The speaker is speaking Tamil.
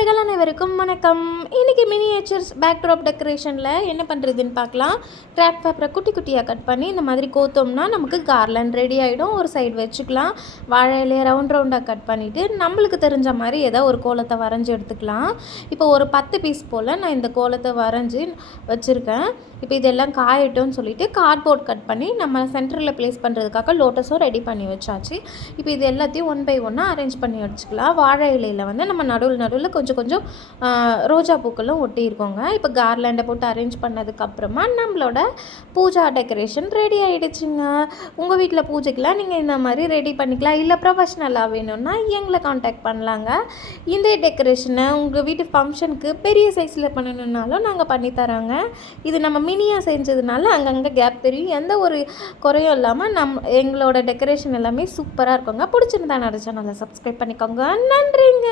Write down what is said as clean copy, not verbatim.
உறவுகள் அனைவருக்கும் வணக்கம். இன்றைக்கி மினியேச்சர்ஸ் பேக்ட்ராப் டெக்கரேஷனில் என்ன பண்ணுறதுன்னு பார்க்கலாம். கிராஃப்ட் பேப்பரை குட்டி குட்டியாக கட் பண்ணி இந்த மாதிரி கோத்தோம்னா நமக்கு கார்லண்ட் ரெடி ஆகிடும். ஒரு சைடு வச்சுக்கலாம். வாழை இலையை ரவுண்டாக கட் பண்ணிவிட்டு நம்மளுக்கு தெரிஞ்ச மாதிரி ஏதோ ஒரு கோலத்தை வரைஞ்சி எடுத்துக்கலாம். இப்போ ஒரு 10 பீஸ் போல் நான் இந்த கோலத்தை வரைஞ்சி வச்சுருக்கேன். இப்போ இதெல்லாம் காயட்டும்னு சொல்லிவிட்டு கார்ட்போர்ட் கட் பண்ணி நம்ம சென்டரில் ப்ளேஸ் பண்ணுறதுக்காக லோட்டஸும் ரெடி பண்ணி வச்சாச்சு. இப்போ இது எல்லாத்தையும் 1 by 1 அரேஞ்ச் பண்ணி வச்சுக்கலாம். வாழை இலையில் வந்து நம்ம நடுவில் கொஞ்சம் ரோஜா பூக்களும் ஒட்டியிருக்கோங்க. இப்போ கார்லாண்டை போட்டு அரேஞ்ச் பண்ணதுக்கப்புறமா நம்மளோட பூஜா டெக்கரேஷன் ரெடி ஆகிடுச்சுங்க. உங்கள் வீட்டில் பூஜைக்கெலாம் நீங்கள் இந்த மாதிரி ரெடி பண்ணிக்கலாம். இல்லை ப்ரொஃபஷ்னலாக வேணும்னா எங்களை காண்டாக்ட் பண்ணலாங்க. இந்த டெக்கரேஷனை உங்கள் வீட்டு ஃபங்க்ஷனுக்கு பெரிய சைஸில் பண்ணணுன்னாலும் நாங்கள் பண்ணித்தரோங்க. இது நம்ம மினியாக செஞ்சதுனால அங்கங்கே கேப் தெரியும். எந்த ஒரு குறையும் இல்லாமல் எங்களோட டெக்கரேஷன் எல்லாமே சூப்பராக இருக்குங்க. பிடிச்சிருந்தா என்னோட சேனலை சப்ஸ்கிரைப் பண்ணிக்கோங்க. நன்றிங்க.